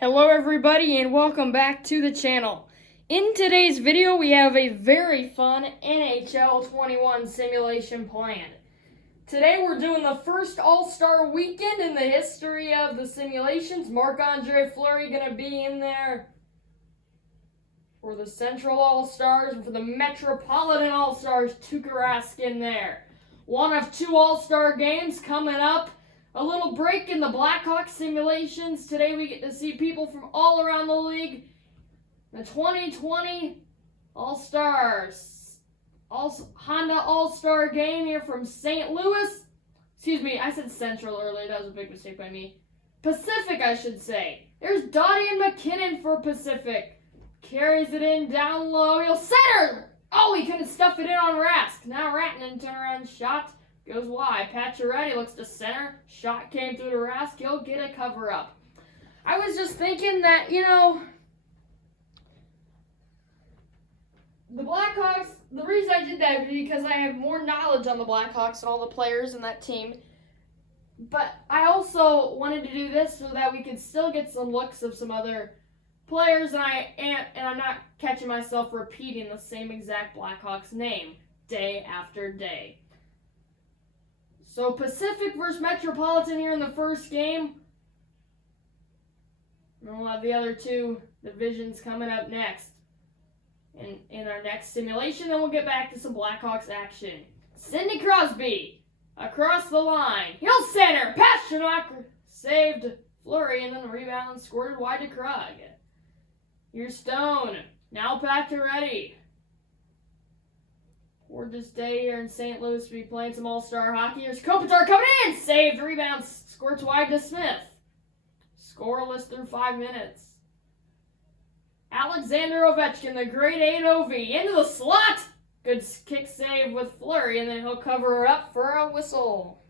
Hello everybody and welcome back to the channel. In today's video we have a very fun NHL 21 simulation planned. Today we're doing the first All-Star weekend in the history of the simulations. Marc-Andre Fleury going to be in there for the Central All-Stars, and for the Metropolitan All-Stars, Tuukka Rask in there. One of two All-Star games coming up. A little break in the Blackhawks simulations. Today we get to see people from all around the league. The 2020 All-Stars. Honda All-Star game here from St. Louis. Excuse me, I said Central earlier. That was a big mistake by me. Pacific, I should say. There's Doughty and McKinnon for Pacific. Carries it in down low. He'll center! Oh, he couldn't stuff it in on Rask. Now Rantanen turnaround shot. Goes wide. Pacioretty looks to center. Shot came through to Rask. He'll get a cover up. I was just thinking that, the Blackhawks, the reason I did that is because I have more knowledge on the Blackhawks and all the players in that team. But I also wanted to do this so that we could still get some looks of some other players, and I'm not catching myself repeating the same exact Blackhawks name day after day. So Pacific versus Metropolitan here in the first game. And we'll have the other two divisions coming up next in our next simulation. Then we'll get back to some Blackhawks action. Sidney Crosby across the line. He'll center. Pastrnak saved Fleury, and then the rebound squirted wide to Krug. Here's Stone. Now Pacioretty. Gorgeous day here in St. Louis to be playing some All-Star hockey. Here's Kopitar coming in! Saved, rebound, squirts wide to Smith. Scoreless through 5 minutes. Alexander Ovechkin, the grade 8 OV, into the slot! Good kick save with Fleury, and then he'll cover her up for a whistle.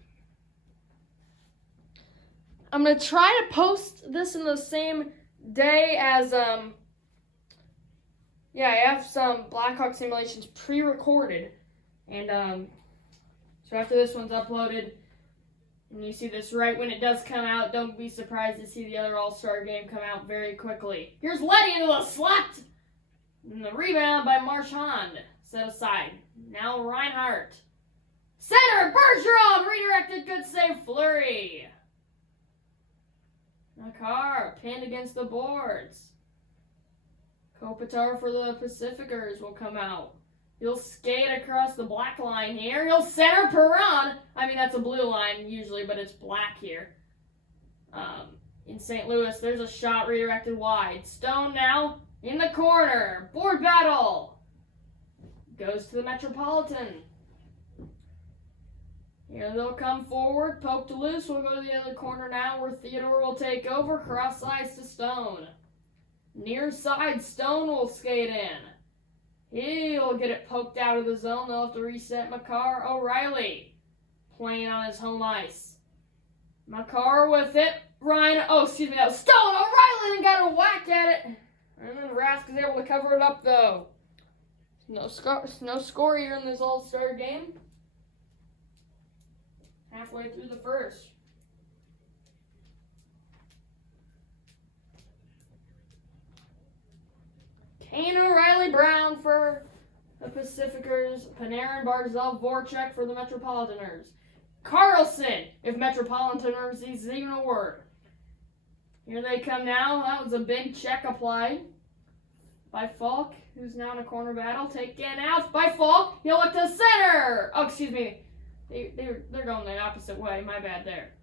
I'm going to try to post this in the same day as, I have some Blackhawk simulations pre-recorded, and so after this one's uploaded, and you see this right when it does come out, don't be surprised to see the other All-Star game come out very quickly. Here's Letty into the slot, and the rebound by Marchand, set aside. Now Reinhardt. Center, Bergeron, redirected, good save, Fleury. Makar, pinned against the boards. Kopitar for the Pacificers will come out. He'll skate across the black line here. He'll center Perron. I mean, that's a blue line usually, but it's black here. In St. Louis, there's a shot redirected wide. Stone now in the corner. Board battle. Goes to the Metropolitan. Here they'll come forward. Poked loose. We'll go to the other corner now where Theodore will take over. Cross sides to Stone. Near side, Stone will skate in. He'll get it poked out of the zone. They'll have to reset Makar. O'Reilly playing on his home ice. Makar with it. That was Stone. O'Reilly then got a whack at it. And then Rask is able to cover it up, though. No score here in this All-Star game. Halfway through the first. Kane, O'Reilly, Brown for the Pacificers. Panarin, Barzal, Voracek for the Metropolitaners. Carlson, if Metropolitaners is even a word. Here they come now. That was a big check applied by Falk, who's now in a corner battle. Taken out by Falk. He'll look to center. Oh, excuse me. They're going the opposite way. My bad there.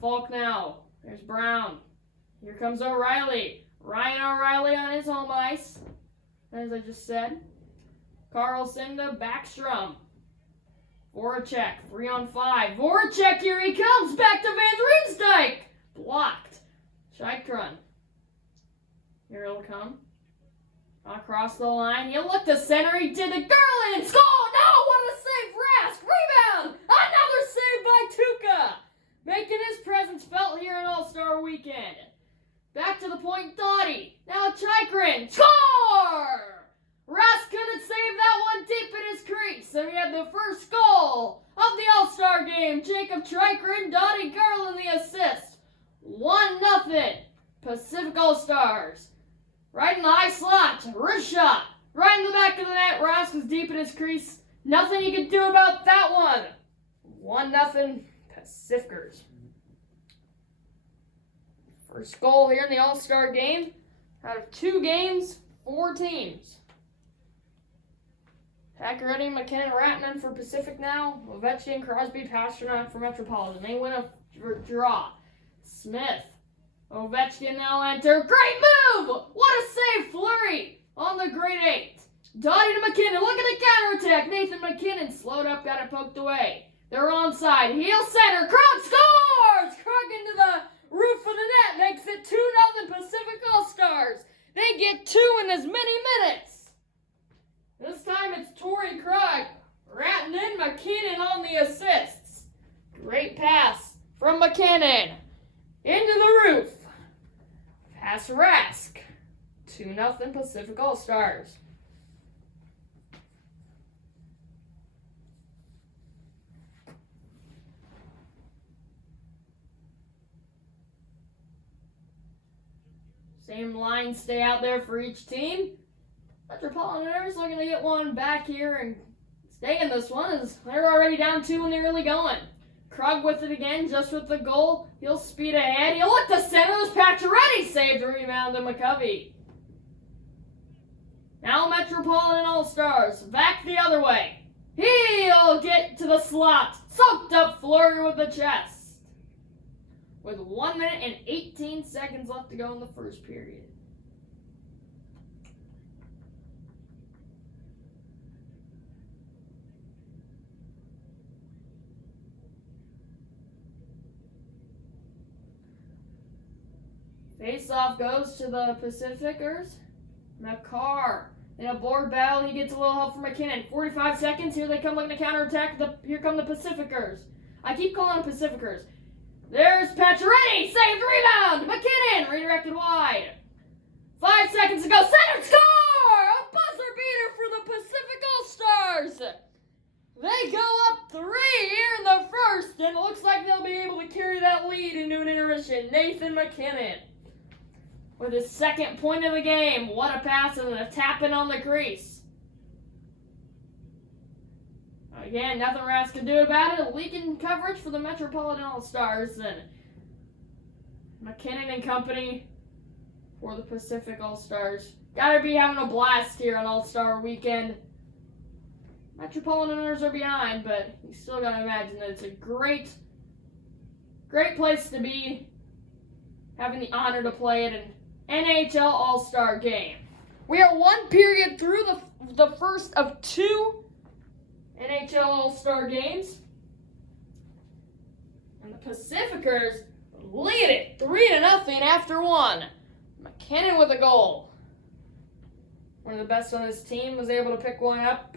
Falk now. There's Brown. Here comes O'Reilly. Ryan O'Reilly on his home ice, as I just said. Carlson to Backstrom. Voracek, 3-on-5. Voracek, here he comes. Back to Van Riemsdyk. Blocked. Chychrun. Here he'll come. Across the line. He'll look to center. He did the Garland. Score! No! What a save! Rask. Rebound! Another save by Tuukka. Making his presence felt here in All-Star Weekend. Back to the point, Doughty. Now Chychrun. Score! Rask couldn't save that one deep in his crease. So we had the first goal of the All-Star game. Jacob Chychrun, Doughty Garland the assist. 1-0. Pacific All-Stars. Right in the high slot. Wrist shot. Right in the back of the net. Rask is deep in his crease. Nothing you can do about that one. 1-0 Pacificers. First goal here in the All-Star game. Out of 2 games, 4 teams. Pacioretty, McKinnon, Ratnan for Pacific now. Ovechkin, Crosby, Pastrnak for Metropolitan. They win a draw. Smith. Ovechkin now enter. Great move! What a save, Fleury on the grade 8. Dottie to McKinnon. Look at the counterattack. Nathan McKinnon slowed up, got it poked away. They're onside. Heel center. Krug scores! Krug into the roof of the net. Makes it 2-0 Pacific All-Stars. They get 2 in as many minutes. This time it's Torrey Krug. Ratnan, McKinnon on the assists. Great pass from McKinnon. Into the roof. Pass Rask. 2-0 Pacific All-Stars. Same lines stay out there for each team. Metropolitaners looking to get one back here and stay in this one as they're already down 2 in the early going. Krug with it again, just with the goal. He'll speed ahead. He'll look to center. This Pacioretty saved the rebound to McCovey. Now Metropolitan All-Stars back the other way. He'll get to the slot. Soaked up Fleury with the chest. With 1 minute and 18 seconds left to go in the first period. Face-off goes to the Pacificers. McCarr in a board battle. He gets a little help from McKinnon. 45 seconds. Here they come looking to counterattack. Here come the Pacificers. I keep calling them Pacificers. There's Pacioretty. Saved rebound. McKinnon redirected wide. 5 seconds to go. Center score! A buzzer beater for the Pacific All-Stars. They go up 3 here in the first, and it looks like they'll be able to carry that lead into an intermission. Nathan McKinnon with his second point of the game. What a pass and a tap in on the crease. Again, nothing Rask can do about it. Leaking coverage for the Metropolitan All-Stars. And McKinnon and company for the Pacific All-Stars. Gotta be having a blast here on All-Star Weekend. Metropolitaners are behind, but you still gotta imagine that it's a great place to be, having the honor to play at an NHL All-Star game. We are 1 period through the first of 2 NHL All-Star games. And the Pacificers lead it 3-0 after 1. McKinnon with a goal. One of the best on this team was able to pick one up.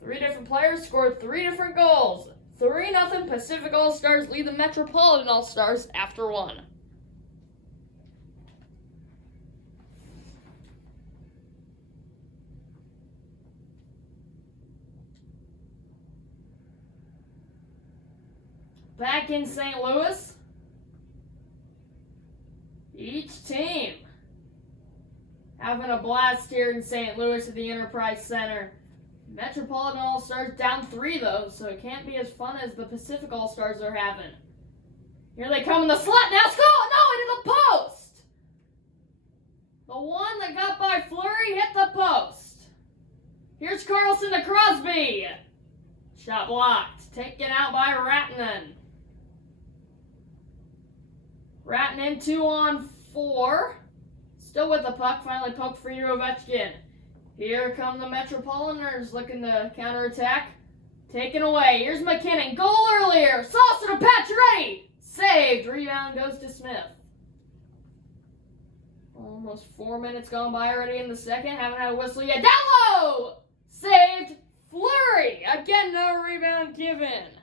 3 different players scored 3 different goals. 3-0 Pacific All-Stars lead the Metropolitan All-Stars after 1. Back in St. Louis, each team having a blast here in St. Louis at the Enterprise Center. Metropolitan All-Stars down 3 though, so it can't be as fun as the Pacific All-Stars are having. Here they come in the slot now. Score! No, into the post! The one that got by Fleury hit the post. Here's Carlson to Crosby. Shot blocked. Taken out by Ratnan. Ratnan 2-on-4. Still with the puck. Finally poked free to Ovechkin. Here come the Metropolitaners looking to counterattack. Taken away. Here's McKinnon. Goal earlier. Saucer to Pacioretty. Saved. Rebound goes to Smith. Almost 4 minutes gone by already in the second. Haven't had a whistle yet. Down low. Saved. Fleury. Again, no rebound given.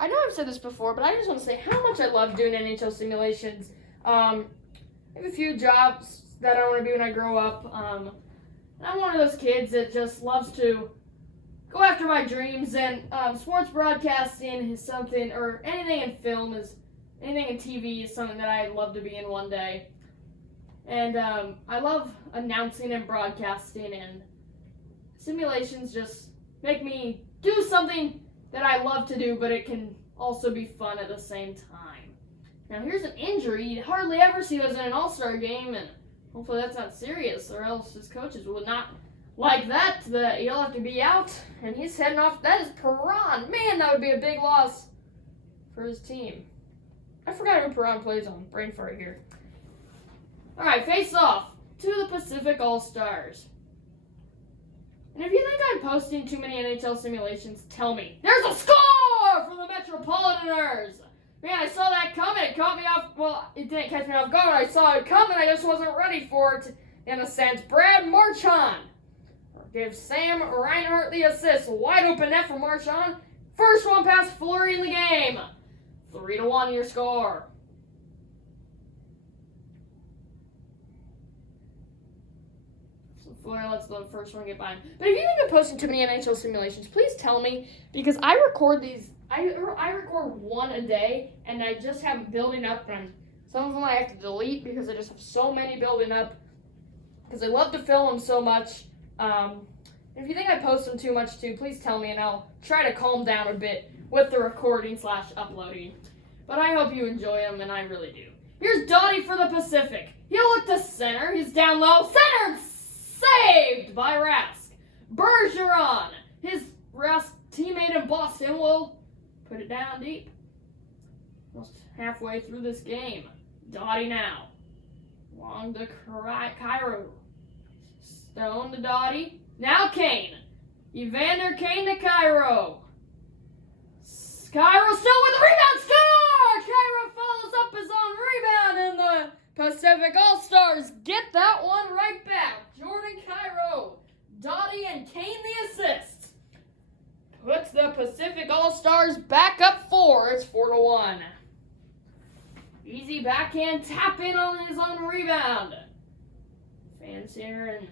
I know I've said this before, but I just want to say how much I love doing NHL simulations. I have a few jobs that I want to do when I grow up. And I'm one of those kids that just loves to go after my dreams, and sports broadcasting is something, or anything in film anything in TV is something that I'd love to be in one day. And I love announcing and broadcasting, and simulations just make me do something that I love to do, but it can also be fun at the same time. Now here's an injury you hardly ever see was in an all-star game, and hopefully that's not serious, or else his coaches will not like that he'll have to be out, and he's heading off. That is Perron. Man, that would be a big loss for his team. I forgot who Perron plays on. Brain fart here. All right, face off to the Pacific All-Stars. And if you think I'm posting too many NHL simulations, tell me. There's a score for the Metropolitaners! Man, I saw that coming. It caught me off. Well, it didn't catch me off guard. I saw it coming. I just wasn't ready for it, in a sense. Brad Marchand gave Sam Reinhart the assist. Wide open net for Marchand. First one past Fleury in the game. 3-1 your score. So Fleury lets the first one get by him. But if you think I'm posting too many NHL simulations, please tell me, because I record these. I record one a day, and I just have them building up, and some of them I have to delete because I just have so many building up, because I love to film them so much. If you think I post them too much too, please tell me, and I'll try to calm down a bit with the recording/uploading. But I hope you enjoy them, and I really do. Here's Doughty for the Pacific. He'll look to center. He's down low. Centered! Saved by Rask. Bergeron, his Rask teammate in Boston, will put it down deep. Almost halfway through this game. Doughty now. Long to Cairo. Stone to Doughty. Now Kane. Evander Kane to Cairo. Cairo still with the rebound. Score! Cairo follows up his own rebound, and the Pacific All-Stars get that one right back. Jordan Cairo, Doughty, and Kane the assists. Puts the Pacific All-Stars back up 4. It's 4-1. Easy backhand tap in on his own rebound. Fans here in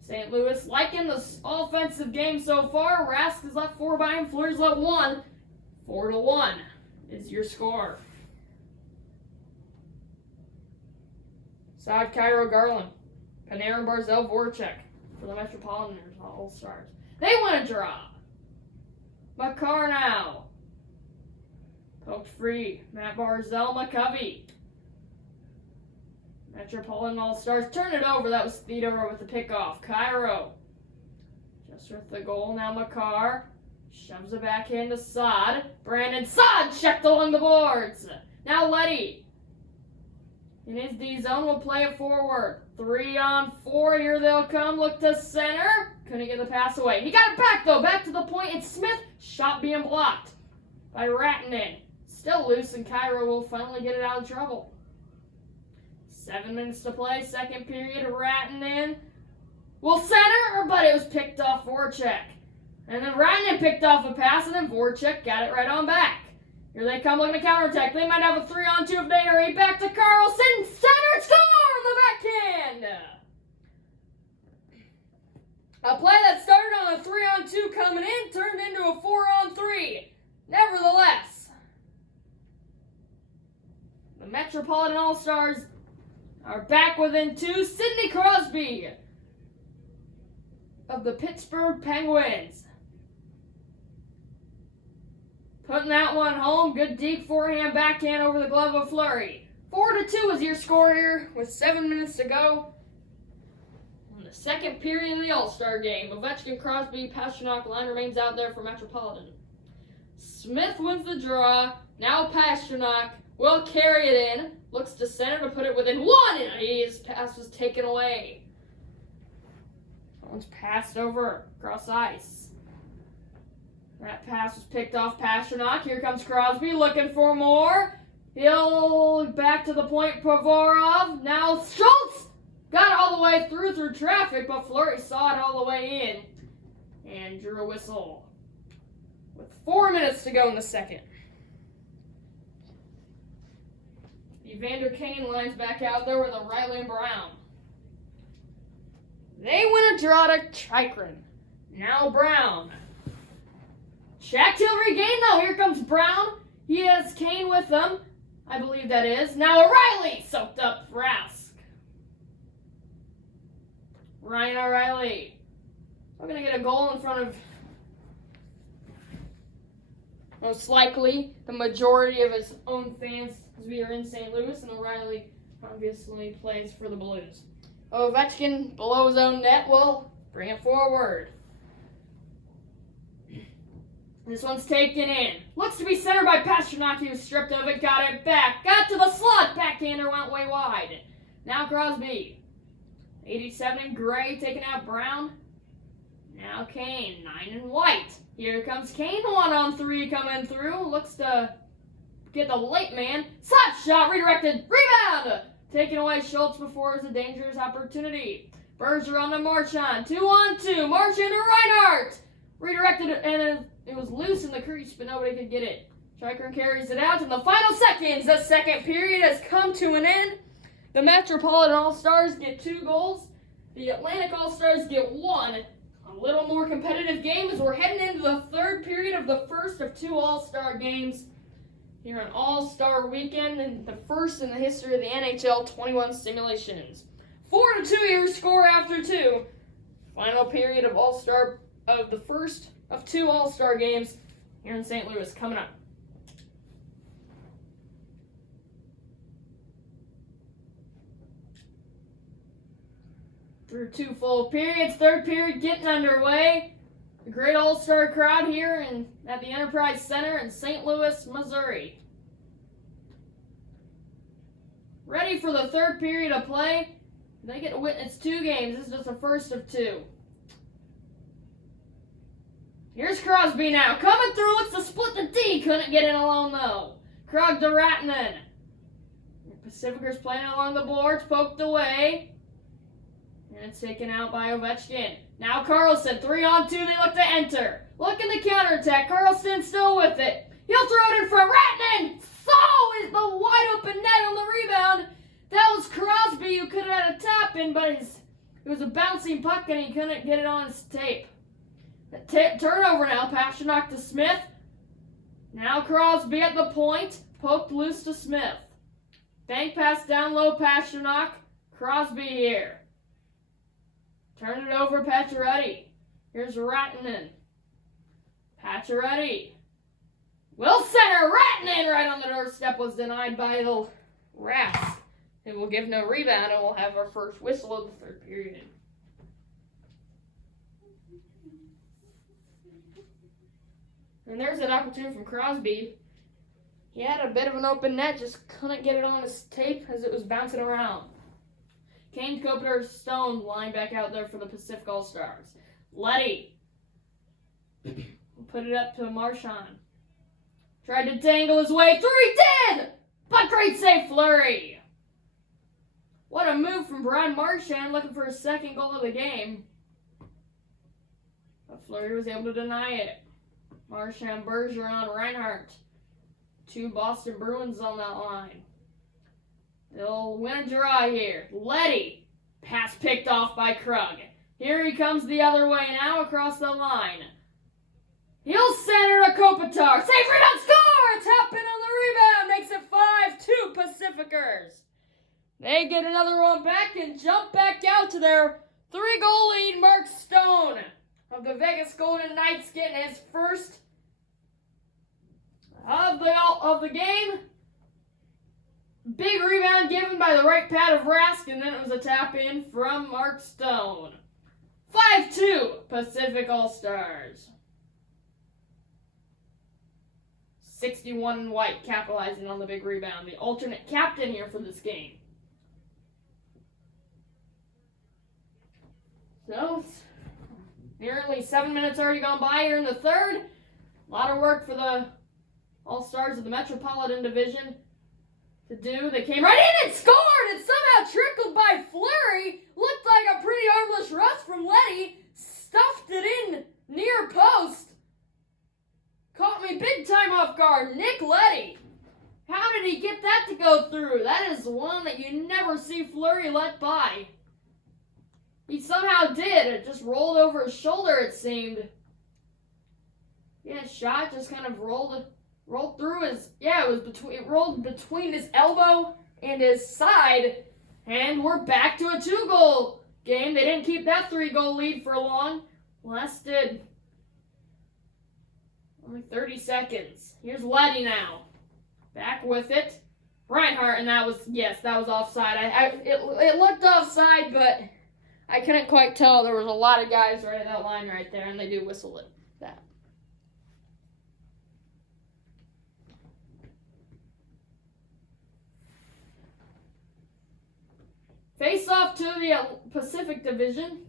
St. Louis liking the offensive game so far. Rask is left 4 by him. Fleury's left 1. 4-1 is your score. Side Cairo Garland. Panarin Barzal Voracek for the Metropolitaners All-Stars. They win a draw. Makar now. Poked free. Matt Barzal McCovey. Metropolitan All-Stars turn it over. That was Theodore with the pickoff. Cairo. Just with the goal now. Makar shoves it back into Saad. Brandon Saad checked along the boards. Now Letty. In his D zone will play it forward. 3-on-4. Here they'll come. Look to center. Couldn't get the pass away. He got it back though. Back to the point. It's Smith. Shot being blocked by Ratinen. Still loose, and Cairo will finally get it out of trouble. 7 minutes to play. Second period. Ratinen will center, but it was picked off Voracek. And then Ratinen picked off a pass, and then Voracek got it right on back. Here they come looking to counterattack. They might have a 3-on-2 if they hurry. Back to Carlson. Center, score on the backhand. A play that started on a 3-on-2 coming in turned into a 4-on-3. Nevertheless, the Metropolitan All-Stars are back within 2. Sidney Crosby of the Pittsburgh Penguins putting that one home. Good deep forehand backhand over the glove of Fleury. 4-2 is your score here with 7 minutes to go in the second period of the All-Star game. Ovechkin, Crosby, Pastrnak line remains out there for Metropolitan. Smith wins the draw. Now Pastrnak will carry it in. Looks to center to put it within 1. And his pass was taken away. Someone's passed over across ice. That pass was picked off Pastrnak. Here comes Crosby looking for more. He'll back to the point. Provorov. Now Schultz got it all the way through traffic, but Fleury saw it all the way in and drew a whistle with 4 minutes to go in the second. Evander Kane lines back out there with a Riley and Brown. They win a draw to Chikrin. Now Brown. Check to regain though. Here comes Brown. He has Kane with him. I believe that is. Now O'Reilly soaked up Rask. Ryan O'Reilly. We're going to get a goal in front of, most likely, the majority of his own fans, as we are in St. Louis, and O'Reilly obviously plays for the Blues. Ovechkin, below his own net, will bring it forward. This one's taken in. Looks to be centered by Pastrnak. He was stripped of it, got it back. Got to the slot. Backhander went way wide. Now Crosby. 87 in gray, taking out Brown. Now Kane, 9 in white. Here comes Kane, 1-on-3 coming through. Looks to get the late man. Slap shot, redirected, rebound! Taken away Schultz before it was a dangerous opportunity. Bergeron to Marchand, 2-on-2. Marchand to Reinhart. Redirected, and it was loose in the crease, but nobody could get it. Stryker carries it out in the final seconds. The second period has come to an end. The Metropolitan All-Stars get 2 goals. The Atlantic All-Stars get 1. A little more competitive game as we're heading into the third period of the first of 2 All-Star games here on All-Star Weekend, and the first in the history of the NHL 21 simulations. 4-2 your score after 2. Final period of All-Star of the first of 2 All-Star games here in St. Louis coming up. Through 2 full periods, third period getting underway. A great All-Star crowd here at the Enterprise Center in St. Louis, Missouri. Ready for the third period of play. They get to witness 2 games. This is just the first of 2. Here's Crosby now. Coming through, looks to split the D. Couldn't get in alone, though. Krug to Ratinen. Pacificers playing along the boards, poked away. And it's taken out by Ovechkin. Now Carlson, 3-on-2, they look to enter. Looking to counterattack. Carlson still with it. He'll throw it in front. Ratinen! So is the wide open net on the rebound. That was Crosby who could have had a tap in, but it was a bouncing puck and he couldn't get it on his tape. Turnover now, Pastrnak to Smith. Now Crosby at the point, poked loose to Smith. Bank pass down low, Pastrnak. Crosby here. Turn it over, Pacioretty. Here's Ratinen. Pacioretty. Will center, Ratinen right on the doorstep, was denied by the Rats. It will give no rebound, and we'll have our first whistle of the third period. And there's that opportunity from Crosby. He had a bit of an open net, just couldn't get it on his tape as it was bouncing around. Kane, Kopitar, Stone line back out there for the Pacific All-Stars. Letty put it up to Marchand. Tried to dangle his way through, he did! But great save, Fleury. What a move from Brian Marchand, looking for his second goal of the game. But Fleury was able to deny it. Marchand, Bergeron, Reinhart. 2 Boston Bruins on that line. They'll win a draw here. Letty. Pass picked off by Krug. Here he comes the other way now across the line. He'll center to Kopitar. Save, rebound, score! Tapping on the rebound. Makes it 5-2 Pacificers. They get another one back and jump back out to their 3-goal lead. Mark Stone of the Vegas Golden Knights getting his first of the game. Big rebound given by the right pad of Rask, and then it was a tap in from Mark Stone. 5-2 Pacific All-Stars. 61 in white, capitalizing on the big rebound. The alternate captain here for this game. So, nearly 7 minutes already gone by here in the third. A lot of work for the All-Stars of the Metropolitan Division to do. They came right in and scored, and somehow trickled by Fleury. Looked like a pretty armless rush from Letty. Stuffed it in near post. Caught me big time off guard. Nick Letty. How did he get that to go through? That is one that you never see Fleury let by. He somehow did. It just rolled over his shoulder, it seemed. Yeah, shot just kind of rolled through his, it rolled between his elbow and his side, and we're back to a 2-goal game. They didn't keep that 3-goal lead for long. Lasted only 30 seconds. Here's Letty now. Back with it. Reinhardt, and that was offside. It looked offside, but I couldn't quite tell. There was a lot of guys right at that line right there, and they do whistle it. That. Face off to the Pacific Division.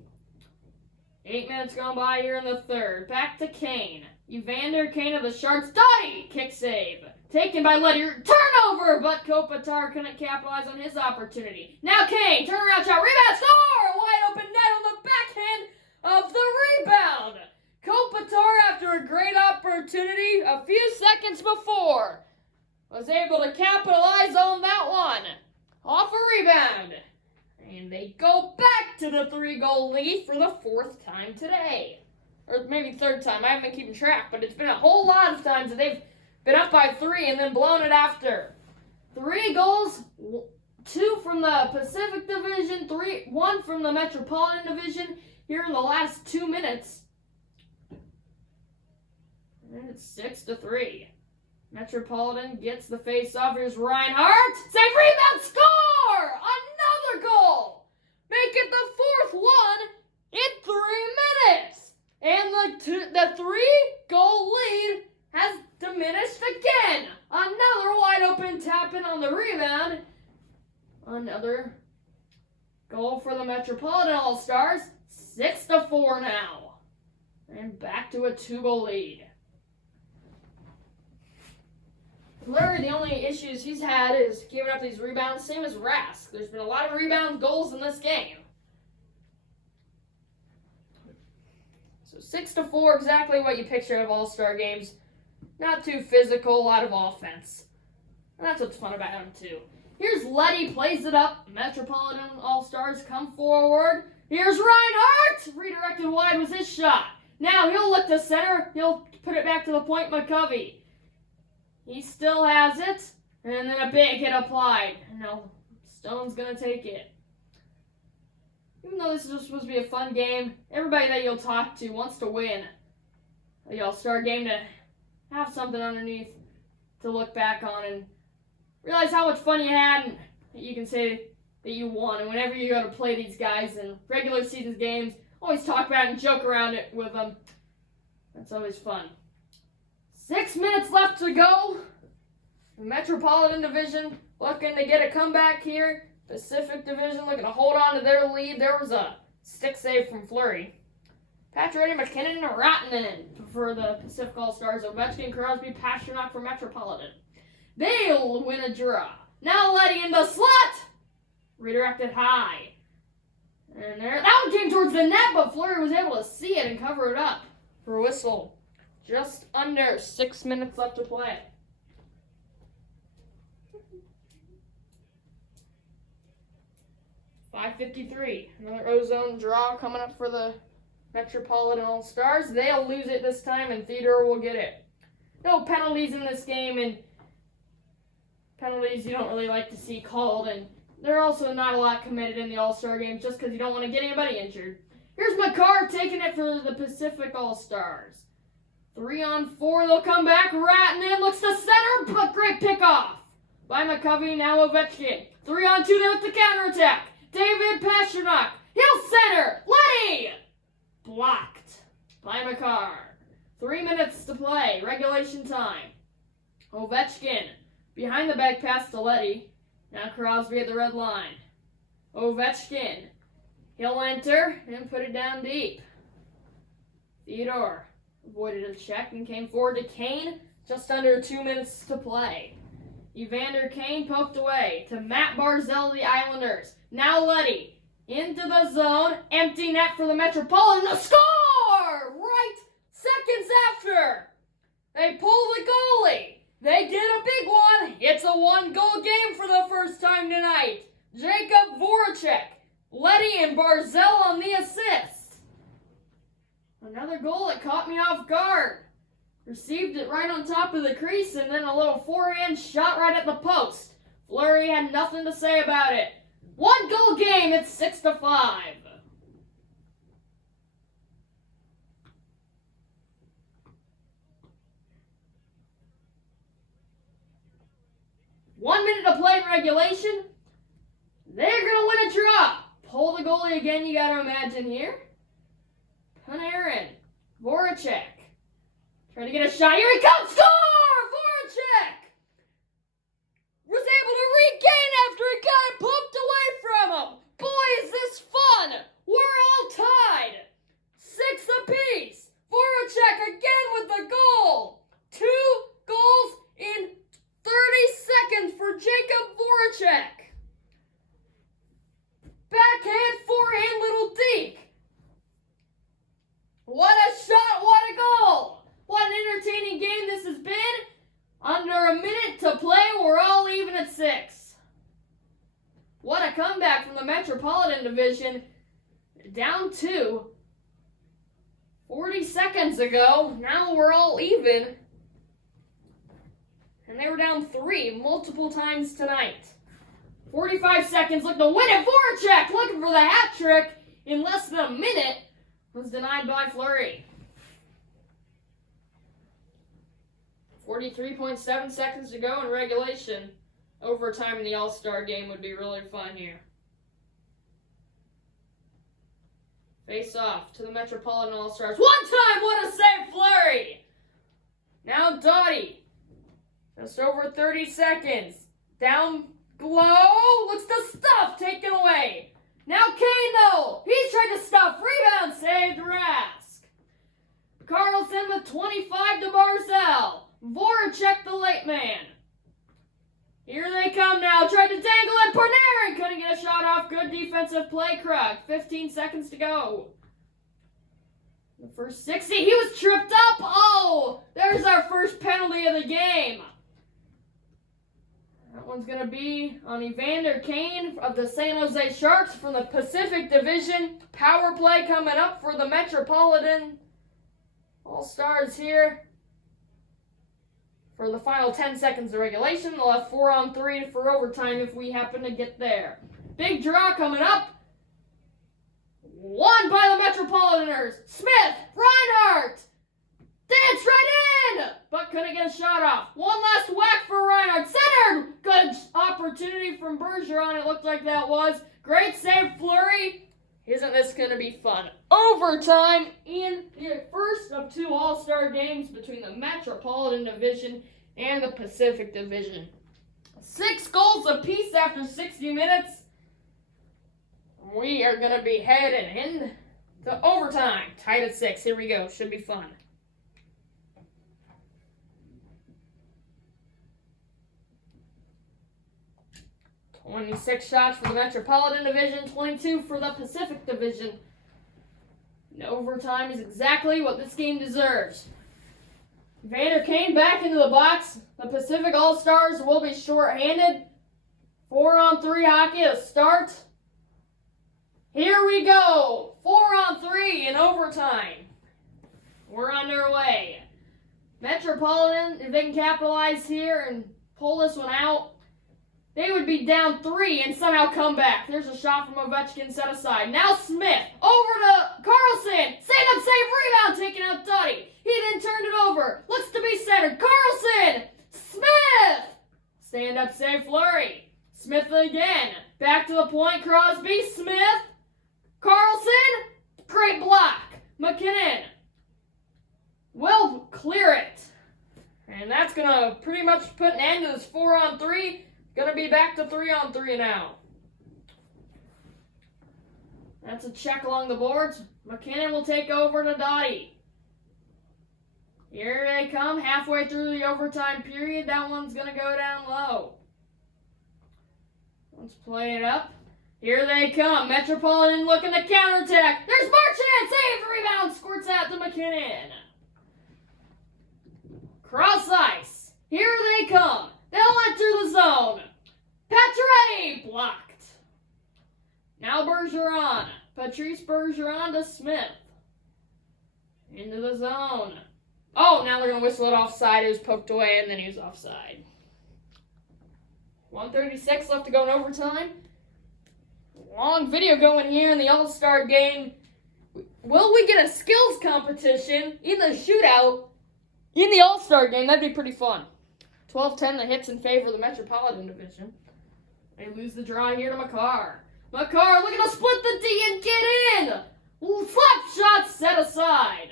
8 minutes gone by here in the third. Back to Kane. Evander Kane of the Sharks. Dottie! Kick save. Taken by Letty. Turnover! But Kopitar couldn't capitalize on his opportunity. Now Kane. Turnaround shot. Rebound. Score! Wide open net on the backhand of the rebound. Kopitar, after a great opportunity a few seconds before, was able to capitalize on that one. Off a rebound. And they go back to the 3-goal lead for the 4th time today. Or maybe 3rd time. I haven't been keeping track, but it's been a whole lot of times that they've been up by 3 and then blown it after. 3 goals, 2 from the Pacific Division, 1 from the Metropolitan Division here in the last 2 minutes. And it's 6-3. Metropolitan gets the face-off. Here's Reinhardt. Save, rebound, score! Another goal! Make it the 4th one in 3 minutes! And the 3-goal lead has diminished again. Another wide-open tap-in on the rebound. Another goal for the Metropolitan All-Stars. 6-4 now. And back to a 2-goal lead. Fleury, the only issues he's had is giving up these rebounds, same as Rask. There's been a lot of rebound goals in this game. So 6-4, exactly what you picture of All-Star games. Not too physical, a lot of offense. And that's what's fun about them, too. Here's Letty, plays it up. Metropolitan All-Stars come forward. Here's Reinhardt! Redirected wide was his shot. Now he'll look to center. He'll put it back to the point, McCovey. He still has it, and then a big hit applied. Now, Stone's going to take it. Even though this is just supposed to be a fun game, everybody that you'll talk to wants to win the All-Star game, to have something underneath to look back on and realize how much fun you had, and you can say that you won. And whenever you go to play these guys in regular season games, always talk about it and joke around it with them. That's always fun. 6 minutes left to go. The Metropolitan Division looking to get a comeback here. Pacific Division looking to hold on to their lead. There was a stick save from Fleury. Pacioretty, McKinnon, and Rattanen for the Pacific All-Stars. Ovechkin, Crosby, Pasternak for Metropolitan. They'll win a draw. Now Letty in the slot. Redirected high. And there, that one came towards the net, but Fleury was able to see it and cover it up for a whistle. Just under 6 minutes left to play. .553. Another ozone draw coming up for the Metropolitan All-Stars. They'll lose it this time, and Theodore will get it. No penalties in this game, and penalties you don't really like to see called, and there are also not a lot committed in the All-Star games just because you don't want to get anybody injured. Here's McCarr taking it for the Pacific All-Stars. 3-on-4, they'll come back. Rattanen looks to center, but great pickoff by McCovey. Now Ovechkin. 3-on-2, there with the counterattack. David Pasternak. He'll center. Letty! Blocked by McCarr. 3 minutes to play. Regulation time. Ovechkin behind the back pass to Letty. Now Crosby at the red line. Ovechkin. He'll enter and put it down deep. Theodore avoided a check and came forward to Kane. Just under 2 minutes to play. Evander Kane poked away to Matt Barzell of the Islanders. Now Letty into the zone. Empty net for the Metropolitan. A score! Right seconds after. They pull the goalie. They did a big one. It's a 1-goal game for the first time tonight. Jacob Voracek Letty and Barzell on the assist. Another goal that caught me off guard. Received it right on top of the crease and then a little forehand shot right at the post. Fleury had nothing to say about it. 1 goal game, it's 6-5. One minute to play in regulation. They're going to win a draw. Pull the goalie again, you got to imagine here. Panarin. Voracek. Trying to get a shot. Here he comes. Score! Voracek! Was able to regain after he got it pumped away from him. Boy, is this fun. We're all tied. 6 apiece. Voracek again with the goal. 2 goals in 30 seconds for Jacob Voracek. Backhand, forehand, little deke. What a shot, what a goal. What an entertaining game this has been. Under a minute to play, we're all even at 6. What a comeback from the Metropolitan Division. Down 2. 40 seconds ago. Now we're all even. And they were down 3 multiple times tonight. 45 seconds, looking to win it. Voracek looking for the hat trick in less than a minute. Was denied by Fleury. 43.7 seconds to go in regulation. Overtime in the All-Star game would be really fun here. Face off to the Metropolitan All-Stars. One time, what a save, Fleury! Now Doughty. Just over 30 seconds. Down low. Looks to stuff. Taken away. Now Kane, though. He's trying to stuff. Rebound saved. Rask. Carlson with 25 to Barzell. Voracek the late man. Here they come now. Tried to dangle it. Panarin couldn't get a shot off. Good defensive play, Krug. 15 seconds to go. The first 60. He was tripped up. Oh, there's our first penalty of the game. That one's going to be on Evander Kane of the San Jose Sharks from the Pacific Division. Power play coming up for the Metropolitan All-Stars here. For the final 10 seconds of regulation, they'll have 4-on-3 for overtime if we happen to get there. Big draw coming up. Won by the Metropolitaners. Smith, Reinhardt. Danced right in, but couldn't get a shot off. One last whack for Reinhardt. Centered. Good opportunity from Bergeron, it looked like that was. Great save, Fleury. Isn't this going to be fun? Overtime in the first of 2 All-Star games between the Metropolitan Division and the Pacific Division. 6 goals apiece after 60 minutes. We are going to be heading into overtime. Tied at 6. Here we go. Should be fun. $26 shots for the Metropolitan Division, 22 for the Pacific Division. And overtime is exactly what this game deserves. Vander Kane back into the box. The Pacific All-Stars will be short-handed. 4-on-3 hockey to start. Here we go. 4-on-3 in overtime. We're underway. Metropolitan, if they can capitalize here and pull this one out, they would be down 3 and somehow come back. There's a shot from Ovechkin set aside. Now Smith. Over to Carlson. Stand-up save, rebound. Taking out Doughty. He then turned it over. Looks to be centered. Carlson. Smith. Stand-up save, Fleury. Smith again. Back to the point. Crosby. Smith. Carlson. Great block. McKinnon will clear it. And that's going to pretty much put an end to this 4-on-3. Going to be back to 3-on-3 now. That's a check along the boards. McKinnon will take over to Doughty. Here they come, halfway through the overtime period. That one's going to go down low. Let's play it up. Here they come. Metropolitan looking to counterattack. There's Marchand. Save, rebound. Squirts out to McKinnon. Cross ice. Here they come. They'll enter the zone. Pacioretty blocked. Now Now Bergeron. Patrice Bergeron to Smith. Into the zone. Oh, now they're going to whistle it offside. It was poked away, and then he was offside. 1:36 left to go in overtime. Long video going here in the All-Star game. Will we get a skills competition in the shootout in the All-Star game? That'd be pretty fun. 12-10, the hits in favor of the Metropolitan Division. They lose the draw here to Makar. Makar looking to split the D and get in! Slap shot set aside.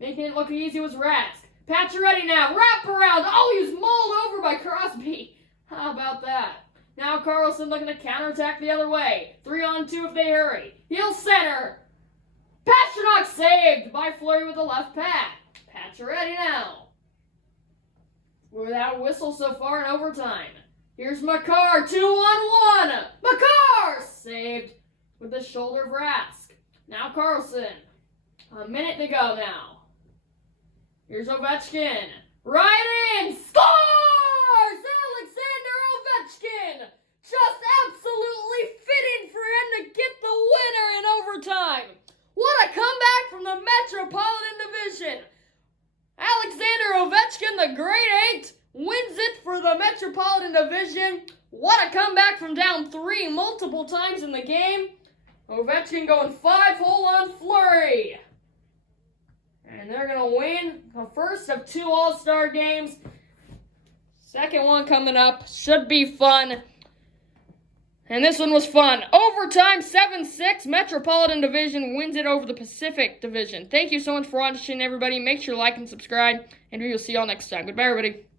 Making it look easy was Rask. Pacioretty now, wrap around. Oh, he was mauled over by Crosby. How about that? Now Carlson looking to counterattack the other way. 3-on-2 if they hurry. He'll center. Pastrnak saved by Fleury with the left pad. Pacioretty now. Without a whistle so far in overtime. Here's Makar, 2-on-1. Makar saved with the shoulder of Rask. Now Carlson. A minute to go now. Here's Ovechkin. Right in. Scores! Alexander Ovechkin. Just absolutely fitting for him to get the winner in overtime. What a comeback from the Metropolitan Division. Alexander Ovechkin, the Great 8, wins it for the Metropolitan Division. What a comeback from down 3 multiple times in the game. Ovechkin going 5-hole on Fleury. And they're going to win the first of 2 All-Star games. Second one coming up. Should be fun. And this one was fun. Overtime, 7-6. Metropolitan Division wins it over the Pacific Division. Thank you so much for watching, everybody. Make sure to like and subscribe. And we will see you all next time. Goodbye, everybody.